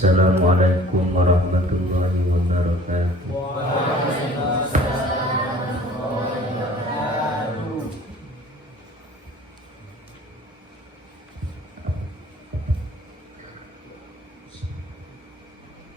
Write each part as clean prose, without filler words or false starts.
Assalamualaikum warahmatullahi wabarakatuh.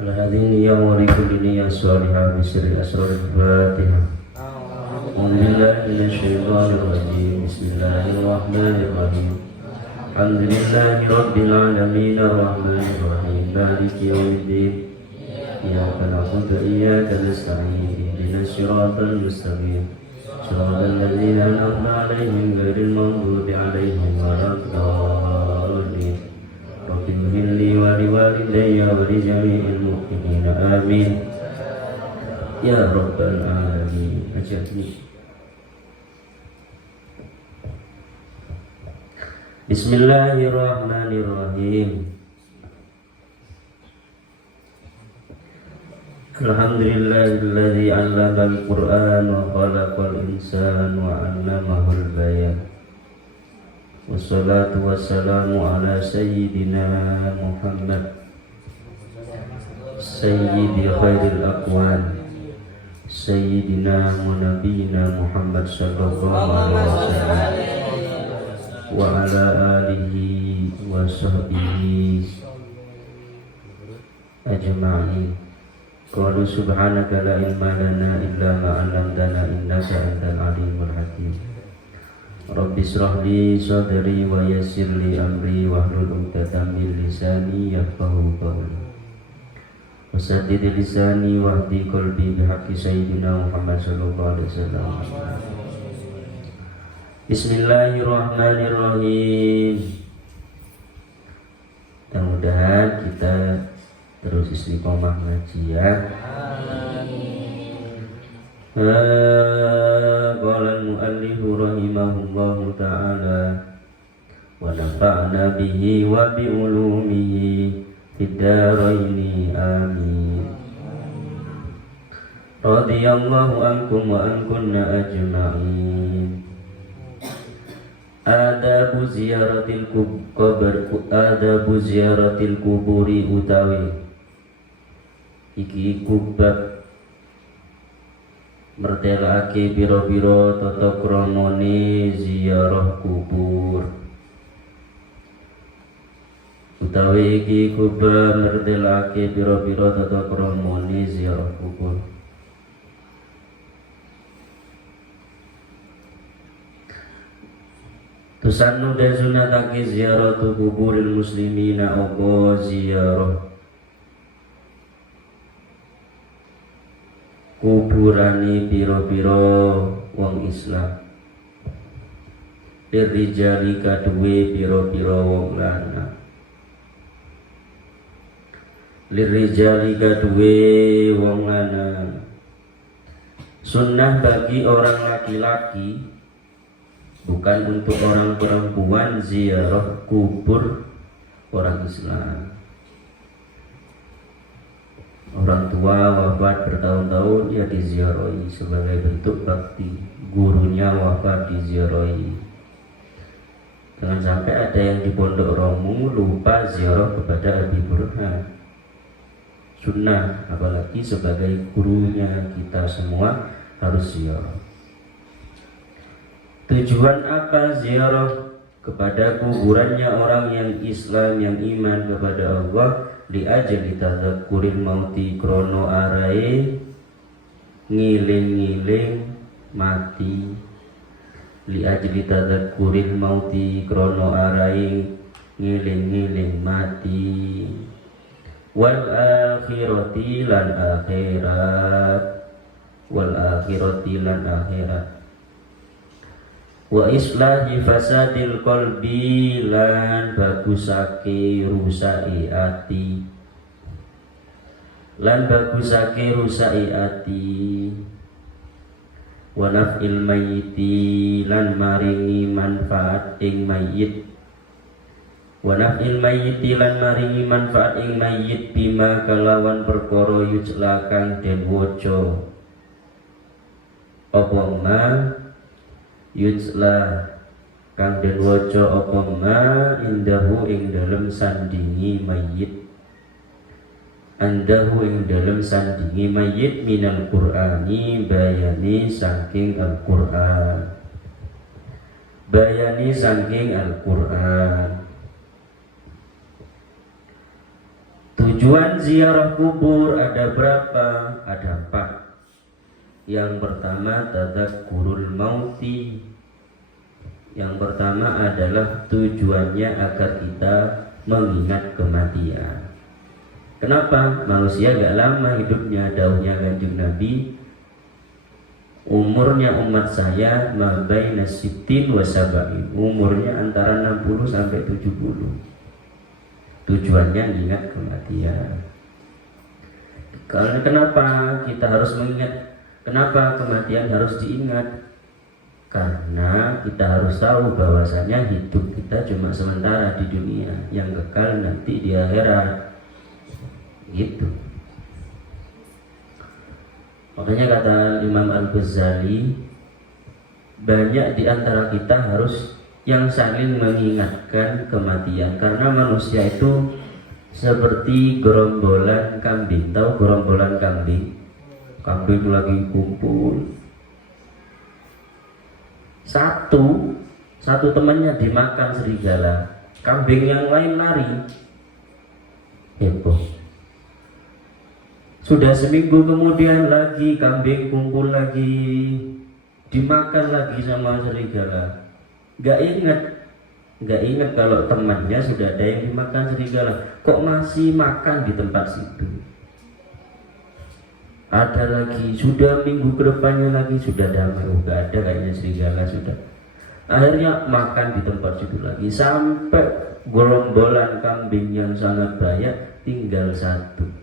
Al-hadini ya walikulini ya salihah bisri asrul fatihah. Alhamdulillah minasyaitanirrajim. Bismillahirrahmanirrahim. Alhamdulillahi rabbil alamin arrahmanir rahim maliki yaumiddin. Iyyaka na'budu wa iyyaka nasta'in ihdinas siratal mustaqim siratal ladzina an'amta 'alaihim ghairil maghdubi 'alaihim waladdallin. Rabbi ighfirli wa liwalidayya wa li jami'il mu'minina amin ya rabbal alamin. Bismillahirrahmanirrahim. Alhamdulillahilladzi 'allamal Qur'an wa khalaqal insana wa 'allamahul bayan. Wassalatu wassalamu ala sayyidina Muhammad sayyidi khairil aqwan sayyidina wa nabiyina Muhammad sallallahu alaihi wasallam wa ala alihi wa sahbihi ajma'in. Qalu subhanaka la ilma lana illa ma 'allamtana innaka antal alimul hakim. Rabbi shrah li sadri wa yassir li amri wahlul 'uqdatam min lisani yafqahu qawli. Wasaddid lisani wahdi qalbi bihaqqi sayyidina Muhammad sallallahu alaihi wasallam. Bismillahirrahmanirrahim. Mudah-mudahan kita terus istiqomah ngaji ya. Qala al-mu'allif rahimahullahu ta'ala wa nafa'na bihi wa bi ulumihi fid dharaini amin. Radiyallahu ankum wa ankunna ajma'in. Adabu ziyaratil kuburi utawi iki kubab mertelake biro-biro tata kramane ziarah kubur. Utawi iki kubab mertelake biro-biro tata kramane ziarah kubur. Tusannu dan sunatake ziaratu kuburil muslimina apa ziarah kuburani piro-piro wong Islam. Lirijali kaduwe piro-piro wong lanang. Lirijali kaduwe wong lanang. Sunnah bagi orang laki-laki, bukan untuk orang perempuan, ziarah kubur orang Islam. Orang tua wafat bertahun-tahun ya diziarahi sebagai bentuk bakti. Gurunya wafat diziarahi. Jangan sampai ada yang di Pondok Romu lupa ziarah kepada Abi Burhan. Sunnah, apalagi sebagai gurunya kita semua harus ziarah. Tujuan apa ziarah? Kepada kuburannya orang yang Islam, yang iman kepada Allah, li ajli tadzakkuril mauti krono arai ngiling-ngiling mati. Li ajli tadzakkuril mauti krono arai ngiling-ngiling mati. Wal akhirati lan akhirat. Wal akhirati lan akhirat. Wa islahi fasadil qalbi lan bagusake rusake ati. Lan bagusake rusake ati. Wa naf'il mayyiti lan maringi manfaat ing mayyit. Wa naf'il mayyiti lan maringi manfaat ing mayyit bima kalawan perkara yujla kang den waca. Apa ma yujla kang den waca apa ma indahu ing dalem sandingi mayit. andahu ing dalem sandingi mayit minal Qur'ani bayani saking Al-Qur'an. Bayani saking Al-Qur'an. Tujuan ziarah kubur ada berapa? Ada 4. Yang pertama tadzakkurul mauti. Yang pertama adalah tujuannya agar kita mengingat kematian. Kenapa? Manusia gak lama hidupnya, dawuhnya Kanjeng Nabi, umurnya umat saya mabaina sittin wa sab'in, umurnya antara 60 sampai 70. Tujuannya ingat kematian. Karena kenapa kita harus mengingat? Kenapa kematian harus diingat? Karena kita harus tahu bahwasanya hidup kita cuma sementara di dunia, yang kekal nanti di akhirat. Gitu. Makanya kata Imam Al-Ghazali, banyak di antara kita harus yang saling mengingatkan kematian, karena manusia itu seperti gerombolan kambing. Tahu gerombolan kambing? Kambing lagi kumpul. Satu temannya dimakan serigala, kambing yang lain lari. Heboh. Sudah seminggu kemudian lagi kambing kumpul lagi, dimakan lagi sama serigala. Gak ingat kalau temannya sudah ada yang dimakan serigala. Kok masih makan di tempat situ? Ada lagi, sudah minggu kedepannya lagi, sudah damai. Gak ada kayaknya serigala sudah. Akhirnya makan di tempat situ lagi, sampai gerombolan kambing yang sangat banyak tinggal 1.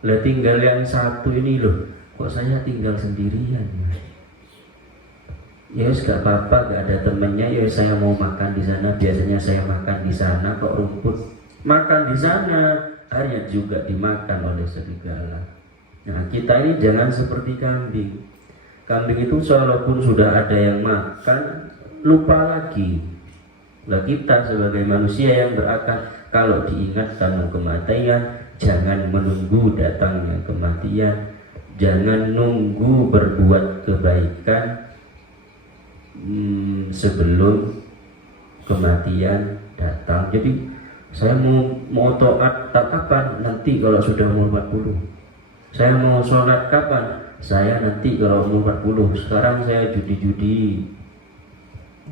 Lah tinggal yang 1 ini loh, kok saya tinggal sendirian ya? Ya wis gak apa-apa, gak ada temennya. Ya saya mau makan di sana, biasanya saya makan di sana, kok rumput. Makan di sana, akhirnya juga dimakan oleh serigala. Nah kita ini jangan seperti kambing. Kambing itu walaupun sudah ada yang makan, lupa lagi. Lah kita sebagai manusia yang berakal, kalau diingatkan kematian, jangan menunggu datangnya kematian, jangan nunggu berbuat kebaikan sebelum kematian datang. Jadi saya mau taat kapan? Nanti kalau sudah umur 40. Saya mau sholat kapan? Saya nanti kalau umur 40. Sekarang saya judi-judi,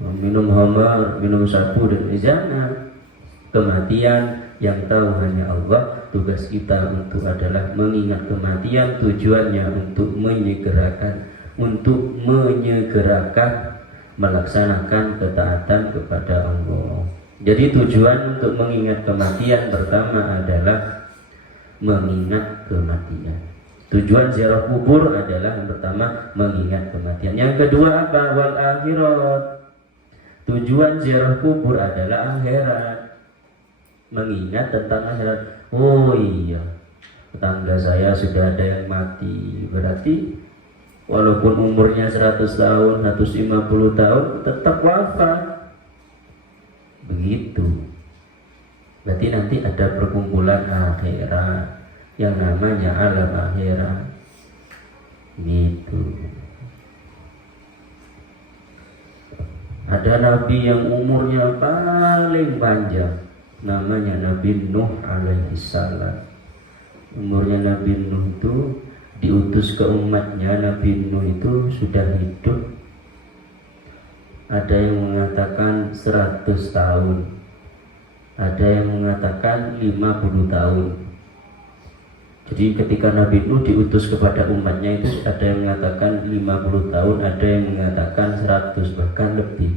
minum khamar, minum sabu, dan jangan. Kematian yang tahu hanya Allah. Tugas kita adalah mengingat kematian, tujuannya untuk menyegerakan melaksanakan ketaatan kepada Allah. Jadi tujuan untuk mengingat kematian pertama adalah mengingat kematian. Tujuan ziarah kubur adalah yang pertama mengingat kematian. Yang kedua apa? Wal akhirat. Tujuan ziarah kubur adalah akhirat, mengingat tentang akhirat. Oh iya, tetangga saya sudah ada yang mati, berarti walaupun umurnya 100 tahun, 150 tahun, tetap wafat. Begitu. Berarti nanti ada perkumpulan akhirat yang namanya alam akhirat. Gitu. Ada nabi yang umurnya paling panjang, namanya Nabi Nuh alaihi salam. Umurnya Nabi Nuh itu diutus ke umatnya, Nabi Nuh itu sudah hidup, ada yang mengatakan 100 tahun, ada yang mengatakan 50 tahun. Jadi ketika Nabi Nuh diutus kepada umatnya itu ada yang mengatakan 50 tahun, ada yang mengatakan 100 bahkan lebih.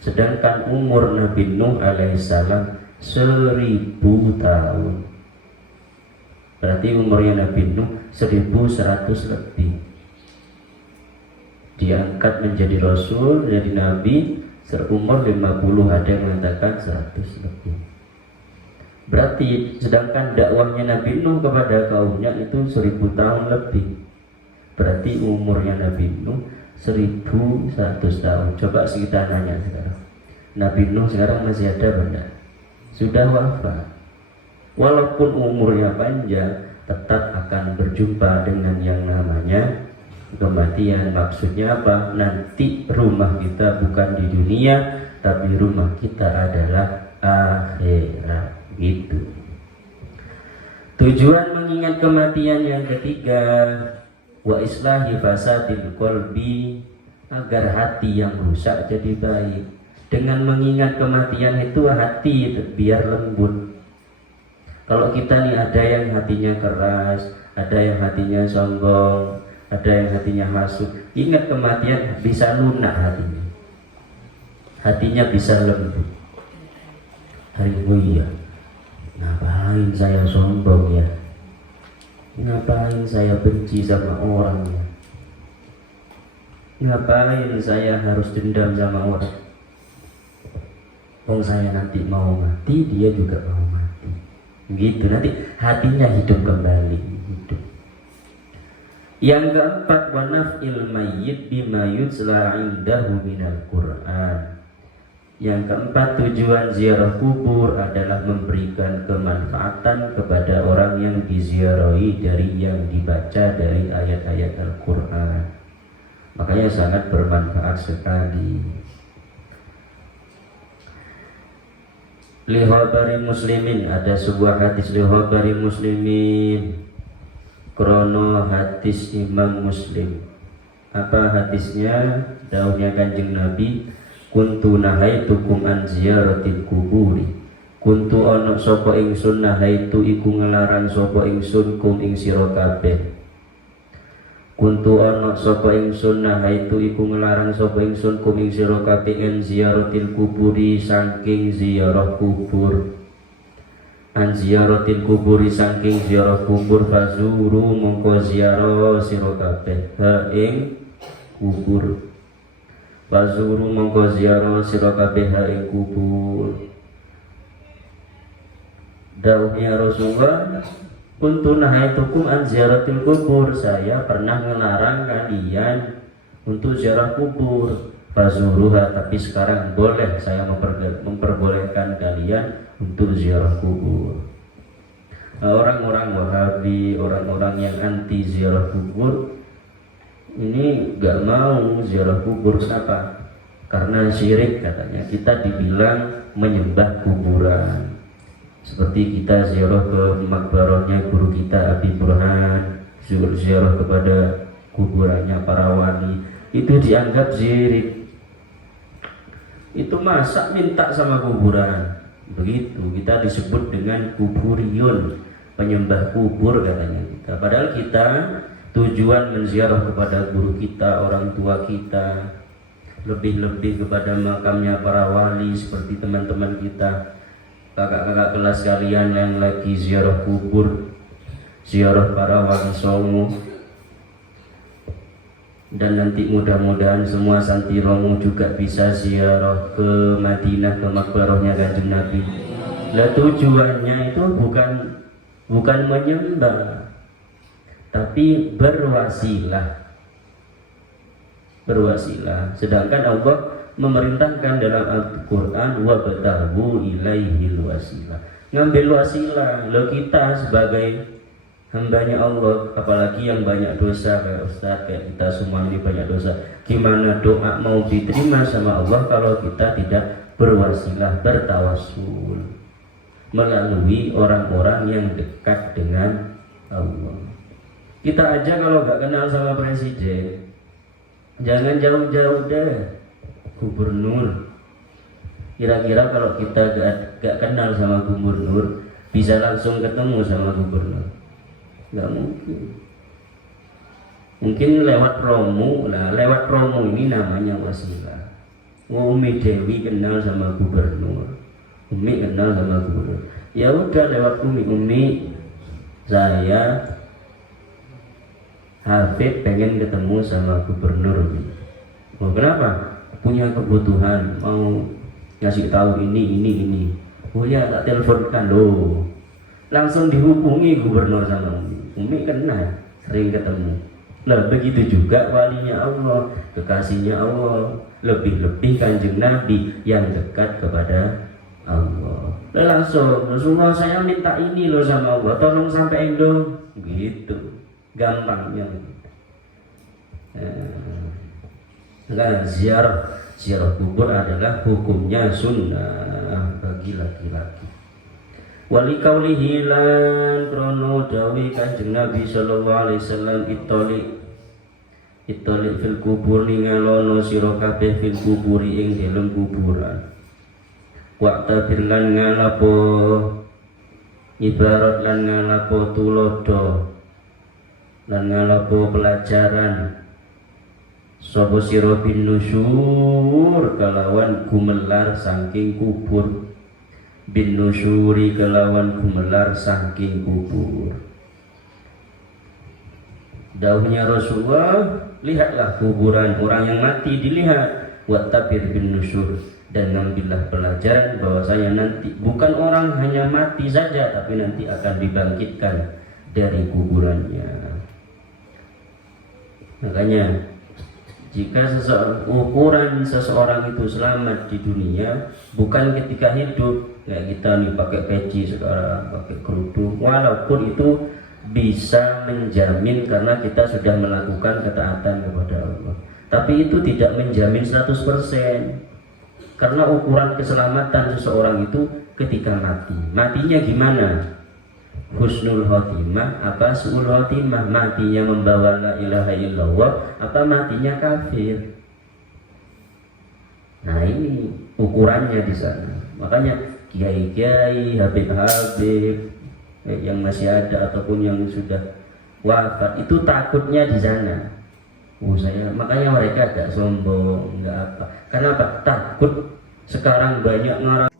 Sedangkan umur Nabi Nuh alaihissalam 1000 tahun. Berarti umurnya Nabi Nuh 1100 lebih. Diangkat menjadi Rasul, menjadi Nabi seumur 50, ada yang mengatakan 100 lebih. Berarti sedangkan dakwahnya Nabi Nuh kepada kaumnya itu 1000 tahun lebih. Berarti umurnya Nabi Nuh 1100 tahun. Coba kita nanya sekarang, Nabi Nuh sekarang masih ada benar? Sudah wafat. walaupun umurnya panjang tetap akan berjumpa dengan yang namanya kematian. Maksudnya apa? Nanti rumah kita bukan di dunia, tapi rumah kita adalah akhirat. Gitu. Tujuan mengingat kematian yang ketiga, wa islahi fasadil qalbi, agar hati yang rusak jadi baik. Dengan mengingat kematian itu hati biar lembut. Kalau kita nih ada yang hatinya keras, ada yang hatinya sombong, ada yang hatinya hasut, ingat kematian bisa lunak hatinya. Hatinya bisa lembut. Oh iya, ngapain saya sombong ya? Ngapain saya benci sama orang ya? Ngapain saya harus dendam sama orang? Oh saya nanti mau mati, dia juga mau mati. Gitu, nanti hatinya hidup kembali. Hidup. Yang keempat, wa naf'il mayyit bima yutla indahu minal Qur'an. Yang keempat, tujuan ziarah kubur adalah memberikan kemanfaatan kepada orang yang diziarahi dari yang dibaca dari ayat-ayat Al-Quran. Makanya sangat bermanfaat sekali. Lihabari muslimin, ada sebuah hadis lihabari muslimin, krono hadis Imam Muslim. Apa hadisnya? Dawuhnya Kanjeng Nabi, kuntu nahaitukum an ziyaratil kuburi. Kuntu ana sapa ingsun nahaitu iku ngelarang sapa ingsun kum ing sira kabeh. Kuntu ana sapa ingsun nahaitu iku ngelarang sapa ingsun kum ing sira kabeh en ziyaratil kuburi, saking ziarah kubur. An ziyaratil kuburi, saking ziarah kubur, fazuru mongko ziarah sira kabeh ha ing kubur. Fazuru mongko ziarah sira kabeh ha ing kubur. Dawuhnya Rasulullah, kuntu nahaitukum an ziyaratil kubur, saya pernah melarang kalian untuk ziarah kubur. Fazuruha, tapi sekarang boleh saya memperbolehkan kalian untuk ziarah kubur. Orang-orang Wahabi, orang-orang yang anti ziarah kubur ini gak mau ziarah kubur. Kenapa? Karena syirik katanya. Kita dibilang menyembah kuburan. Seperti kita ziarah ke makbarahnya guru kita Abi Burhan, ziarah kepada kuburannya para wali, itu dianggap syirik. Itu masa minta sama kuburan. Begitu, kita disebut dengan kuburiyun, penyembah kubur katanya kita. Padahal kita tujuan menziarah kepada guru kita, orang tua kita, lebih-lebih kepada makamnya para wali, seperti teman-teman kita, kakak-kakak kelas kalian yang lagi ziarah kubur, ziarah para wali songo. Dan nanti mudah-mudahan semua santri romo juga bisa ziarah ke Madinah, ke makbarahnya Kanjeng Nabi. Lah tujuannya itu bukan menyembah, tapi berwasilah. Sedangkan Allah memerintahkan dalam Al-Quran, wabtaghu ilaihil wasilah, ngambil wasilah. Lo kita sebagai hambanya Allah, apalagi yang banyak dosa kayak Ustaz, kayak kita semua ini banyak dosa, gimana doa mau diterima sama Allah kalau kita tidak berwasilah, bertawassul melalui orang-orang yang dekat dengan Allah. Kita aja kalau gak kenal sama presiden, jangan jauh-jauh deh gubernur. Kira-kira kalau kita gak kenal sama gubernur, bisa langsung ketemu sama gubernur? Gak mungkin. Mungkin lewat promo. Nah, lewat promo ini namanya wasilah. Umi Dewi kenal sama gubernur, Umi kenal sama gubernur, ya udah lewat Umi, saya Hafid pengen ketemu sama gubernur. Oh, kenapa? Punya kebutuhan, mau ngasih tahu ini. Oh ya, tak teleponkan loh. Langsung dihubungi gubernur sama Umi kenal, sering ketemu. Nah begitu juga walinya Allah, kekasihnya Allah, lebih-lebih Kanjeng Nabi yang dekat kepada Allah. Langsung Rasulullah, saya minta ini loh sama Allah, tolong sampein dong, gitu gampangnya gitu. Nah, ziarah kubur adalah hukumnya sunnah bagi laki-laki. Wali kaulihi lan krono dawi Kanjeng Nabi sallallahu alaihi wasallam, Itoli fil kubur ningalono sira kabeh fil kuburi ing dalem kuburan. Waktu birlan ngalapo ibarat lan ngalapo tulodo lan ngalapo pelajaran sapa sira bin nusyur kelawan gumelar saking kubur, bin nusyuri kelawan gumelar saking kubur. Dawuhnya Rasulullah, lihatlah kuburan orang yang mati dilihat, wattabir bin nusyur, dan ngambillah pelajaran bahwasanya nanti bukan orang hanya mati saja, tapi nanti akan dibangkitkan dari kuburannya. Makanya jika ukuran seseorang itu selamat di dunia bukan ketika hidup, kayak kita nih pakai peci sekarang, pakai kerudung, walaupun itu bisa menjamin karena kita sudah melakukan ketaatan kepada Allah, tapi itu tidak menjamin 100%. Karena ukuran keselamatan seseorang itu ketika mati. Matinya gimana? Husnul khotimah apa su'ul khotimah? Matinya membawa la ilaha illallah apa matinya kafir? Nah, ini ukurannya di sana. Makanya kiai-kiai, habib-habib yang masih ada ataupun yang sudah wafat itu takutnya di sana. Makanya mereka agak sombong, enggak apa. Karena apa? Takut sekarang banyak ngarang